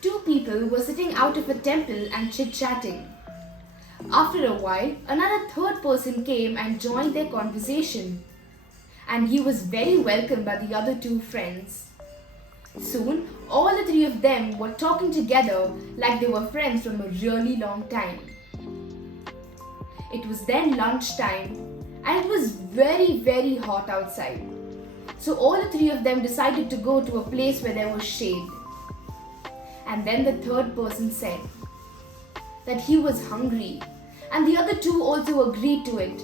Two people were sitting out of a temple and chit-chatting. After a while, another third person came and joined their conversation, and he was very welcomed by the other two friends. Soon, all the three of them were talking together like they were friends from a really long time. It was then lunchtime, and it was very, very hot outside. So all the three of them decided to go to a place where there was shade. And then the third person said that he was hungry, and the other two also agreed to it.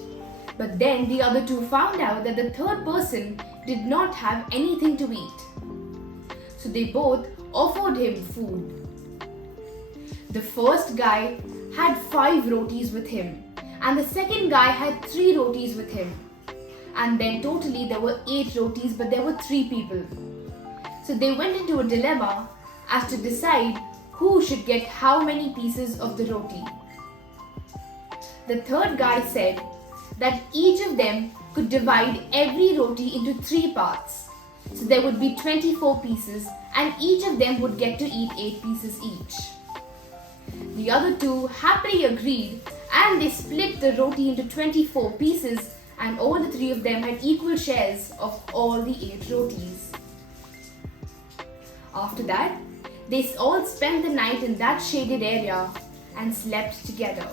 But then the other two found out that the third person did not have anything to eat. So they both offered him food. The first guy had 5 rotis with him, and the second guy had 3 rotis with him. And then totally there were 8 rotis, but there were 3 people. So they went into a dilemma as to decide who should get how many pieces of the roti. The third guy said that each of them could divide every roti into 3 parts. So there would be 24 pieces, and each of them would get to eat 8 pieces each. The other two happily agreed, and they split the roti into 24 pieces, and all the 3 of them had equal shares of all the 8 rotis. After that, they all spent the night in that shaded area and slept together.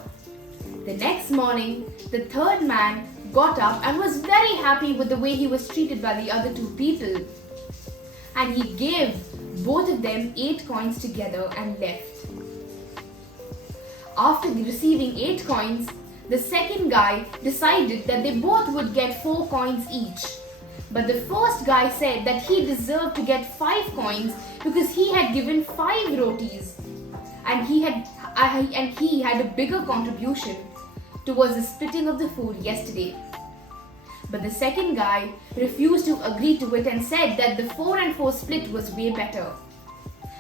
The next morning, the third man got up and was very happy with the way he was treated by the other 2 people. And he gave both of them 8 coins together and left. After receiving 8 coins, the second guy decided that they both would get 4 coins each. But the first guy said that he deserved to get 5 coins because he had given 5 rotis, and he had a bigger contribution towards the splitting of the food yesterday. But the second guy refused to agree to it and said that the 4 and 4 split was way better.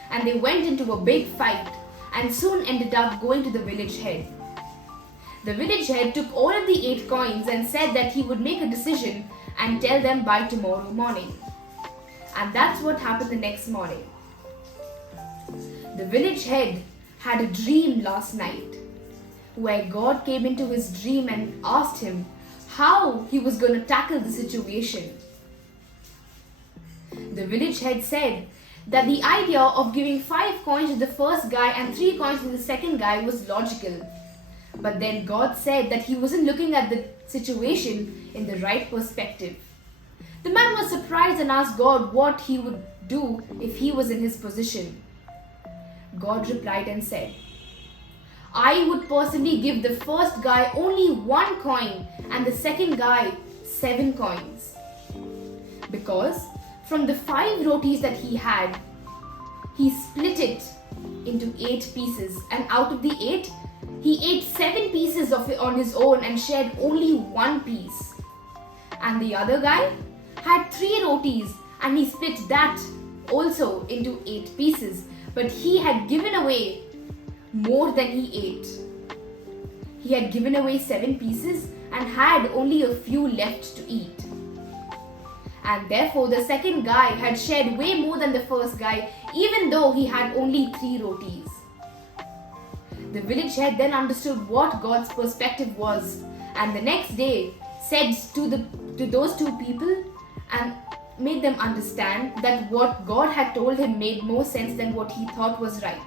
And they went into a big fight and soon ended up going to the village head. The village head took all of the 8 coins and said that he would make a decision and tell them by tomorrow morning. And that's what happened the next morning. The village head had a dream last night where God came into his dream and asked him how he was going to tackle the situation. The village head said that the idea of giving 5 coins to the first guy and 3 coins to the second guy was logical. But then God said that he wasn't looking at the situation in the right perspective. The man was surprised and asked God what he would do if he was in his position. God replied and said, I would personally give the first guy only 1 coin and the second guy 7 coins. Because from the 5 rotis that he had, he split it into 8 pieces, and out of the 8, he ate 7 pieces of it on his own and shared only 1 piece. And the other guy had 3 rotis and he split that also into 8 pieces. But he had given away more than he ate. He had given away 7 pieces and had only a few left to eat. And therefore the second guy had shared way more than the first guy, even though he had only 3 rotis. The village head then understood what God's perspective was, and the next day said to those 2 people and made them understand that what God had told him made more sense than what he thought was right.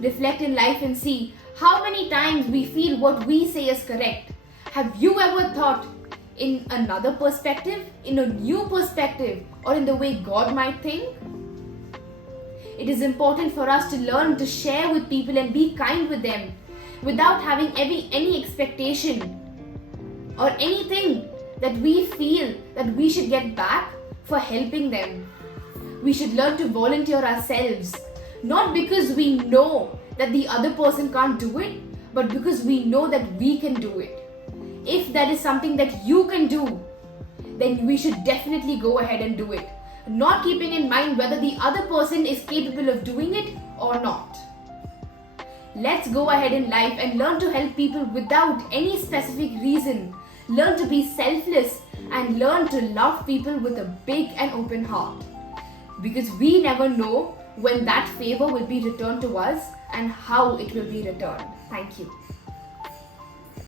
Reflect in life and see how many times we feel what we say is correct. Have you ever thought in another perspective, in a new perspective, or in the way God might think? It is important for us to learn to share with people and be kind with them without having any expectation or anything that we feel that we should get back for helping them. We should learn to volunteer ourselves, not because we know that the other person can't do it, but because we know that we can do it. If that is something that you can do, then we should definitely go ahead and do it, not keeping in mind whether the other person is capable of doing it or not. Let's go ahead in life and learn to help people without any specific reason. Learn to be selfless and learn to love people with a big and open heart. Because we never know when that favor will be returned to us and how it will be returned. Thank you.